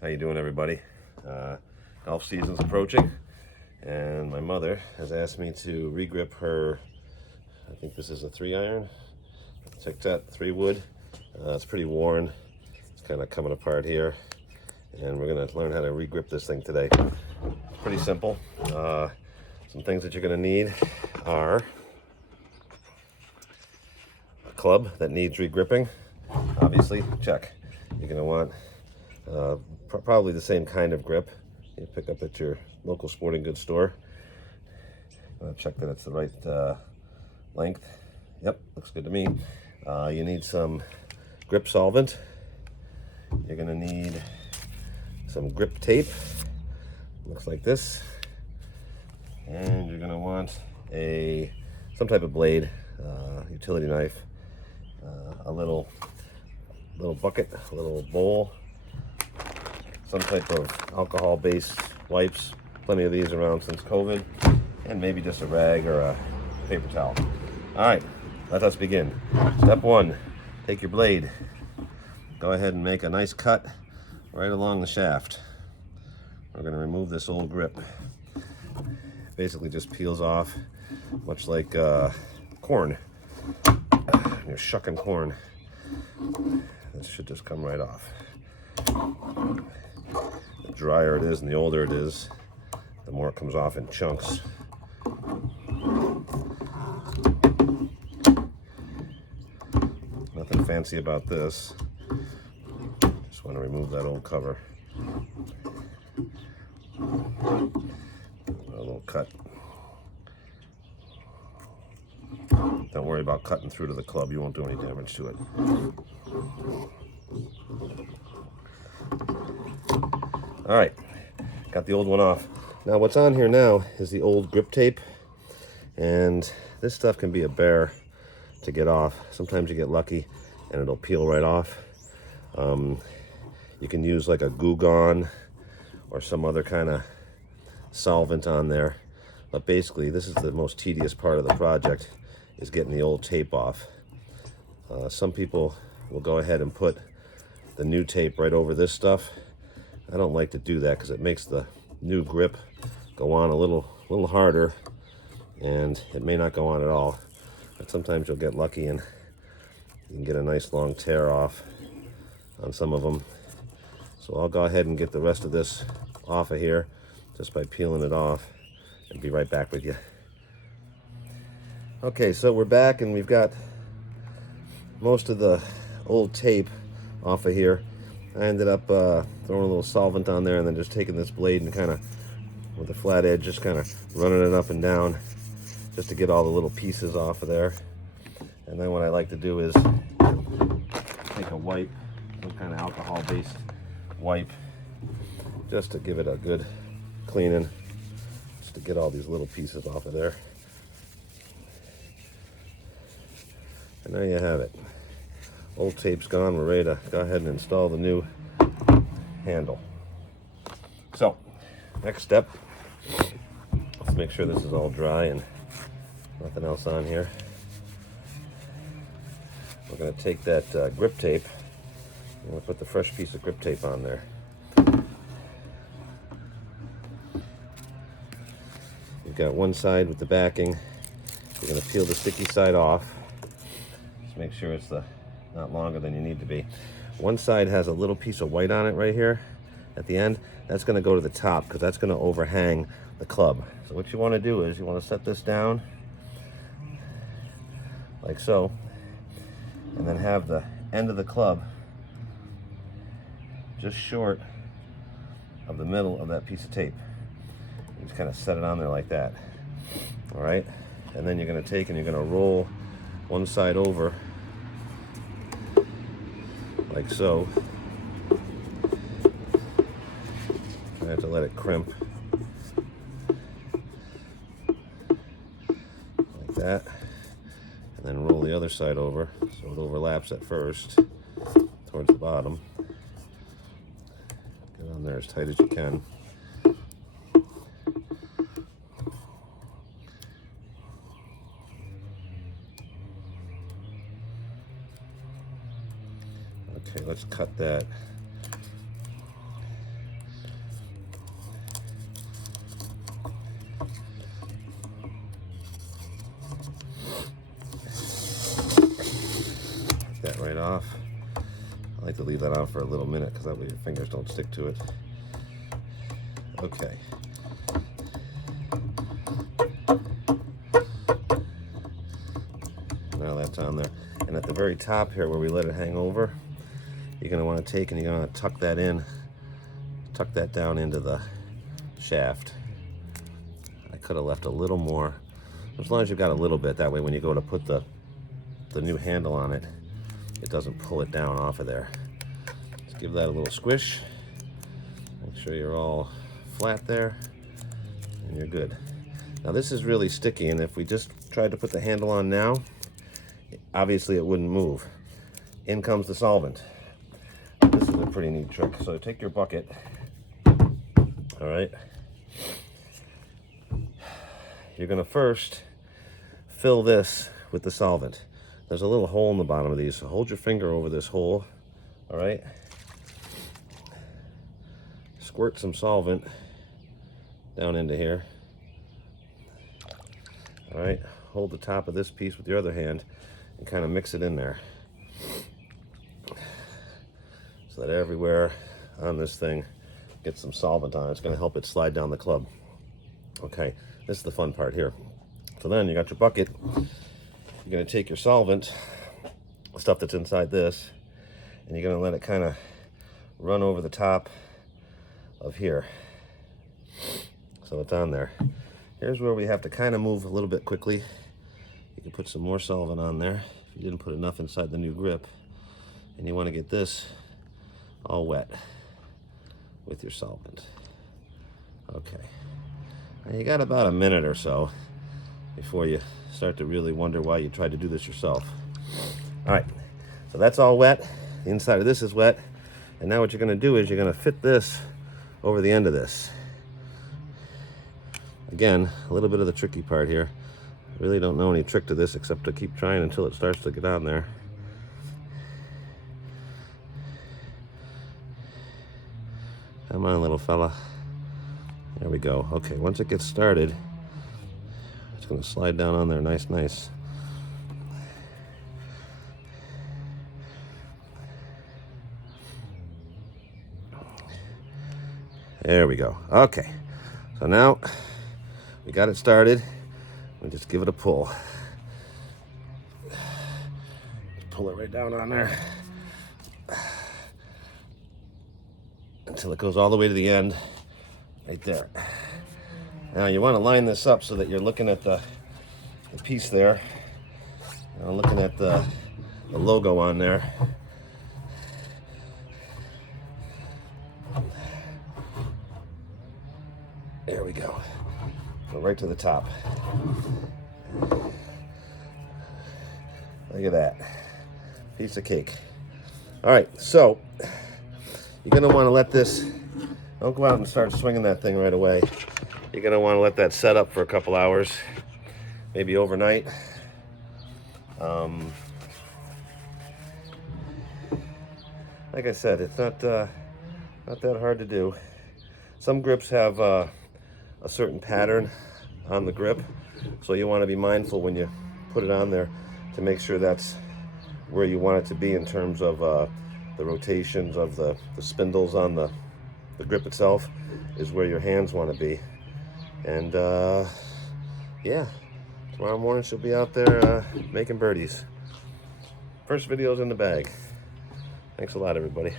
How you doing, everybody? Golf season's approaching, and my mother has asked me to regrip her. I think this is a 3-iron, tactile 3-wood. It's pretty worn. It's kind of coming apart here, and we're gonna learn how to regrip this thing today. It's pretty simple. Some things that you're gonna need are a club that needs regripping. Obviously, check. You're gonna want probably the same kind of grip you pick up at your local sporting goods store. Check that it's the right length. Yep, looks good to me. You need some grip solvent. You're gonna need some grip tape. Looks like this. And you're gonna want some type of blade, utility knife, a little bucket, a little bowl, some type of alcohol-based wipes. Plenty of these around since COVID, and maybe just a rag or a paper towel. All right, let us begin. Step 1, take your blade. Go ahead and make a nice cut right along the shaft. We're going to remove this old grip. Basically just peels off, much like corn. You're shucking corn. This should just come right off. The drier it is and the older it is, the more it comes off in chunks. Nothing fancy about this. Just want to remove that old cover. A little cut. Don't worry about cutting through to the club. You won't do any damage to it. All right, got the old one off. Now what's on here now is the old grip tape, and this stuff can be a bear to get off. Sometimes you get lucky and it'll peel right off. You can use like a Goo Gone or some other kind of solvent on there, but basically this is the most tedious part of the project, is getting the old tape off. Some people will go ahead and put the new tape right over this stuff. I don't like to do that because it makes the new grip go on a little harder, and it may not go on at all. But sometimes you'll get lucky and you can get a nice long tear off on some of them. So I'll go ahead and get the rest of this off of here just by peeling it off, and be right back with you. Okay, so we're back and we've got most of the old tape off of here. I ended up throwing a little solvent on there and then just taking this blade and kind of, with the flat edge, just kind of running it up and down just to get all the little pieces off of there. And then what I like to do is take a wipe, some kind of alcohol-based wipe, just to give it a good cleaning, just to get all these little pieces off of there. And there you have it. Old tape's gone. We're ready to go ahead and install the new handle. So, next step, let's make sure this is all dry and nothing else on here. We're going to take that grip tape and we'll put the fresh piece of grip tape on there. You've got one side with the backing. You're going to peel the sticky side off. Just make sure it's not longer than you need to be. One side has a little piece of white on it right here at the end. That's going to go to the top because that's going to overhang the club. So what you want to do is you want to set this down like so, and then have the end of the club just short of the middle of that piece of tape. You just kind of set it on there like that. All right, and then you're going to take and you're going to roll one side over like so. I have to let it crimp like that, and then roll the other side over so it overlaps at first towards the bottom. Get on there as tight as you can. Okay, let's cut that to leave that on for a little minute because that way your fingers don't stick to it. Okay. Now that's on there. And at the very top here where we let it hang over, you're going to want to take and you're going to tuck that in, tuck that down into the shaft. I could have left a little more. As long as you've got a little bit, that way when you go to put the new handle on it, it doesn't pull it down off of there. Just give that a little squish. Make sure you're all flat there, and you're good. Now this is really sticky, and if we just tried to put the handle on now, obviously it wouldn't move. In comes the solvent. This is a pretty neat trick. So take your bucket, all right? You're gonna first fill this with the solvent. There's a little hole in the bottom of these, so hold your finger over this hole, all right? Squirt some solvent down into here. All right, hold the top of this piece with your other hand and kind of mix it in there. So that everywhere on this thing gets some solvent on it. It's gonna help it slide down the club. Okay, this is the fun part here. So then you got your bucket. You're gonna take your solvent, stuff that's inside this, and you're gonna let it kind of run over the top of here. So it's on there. Here's where we have to kind of move a little bit quickly. You can put some more solvent on there if you didn't put enough inside the new grip. And you want to get this all wet with your solvent. Okay. Now you got about a minute or so before you start to really wonder why you tried to do this yourself. All right, so that's all wet. The inside of this is wet. And now what you're gonna do is you're gonna fit this over the end of this. Again, a little bit of the tricky part here. I really don't know any trick to this except to keep trying until it starts to get on there. Come on, little fella. There we go. Okay, once it gets started, it's gonna slide down on there nice. There we go. Okay, so now we got it started. We just give it a pull. Pull it right down on there until it goes all the way to the end, right there. Now you want to line this up so that you're looking at the piece there. Looking at the logo on there. There we go. Go right to the top. Look at that. Piece of cake. All right, so you're gonna want to let this, don't go out and start swinging that thing right away. You're gonna want to let that set up for a couple hours, maybe overnight. Like I said, it's not that hard to do. Some grips have a certain pattern on the grip, so you want to be mindful when you put it on there to make sure that's where you want it to be in terms of the rotations of the spindles on the grip itself is where your hands want to be. And yeah, tomorrow morning she'll be out there making birdies. First video's in the bag. Thanks a lot, everybody.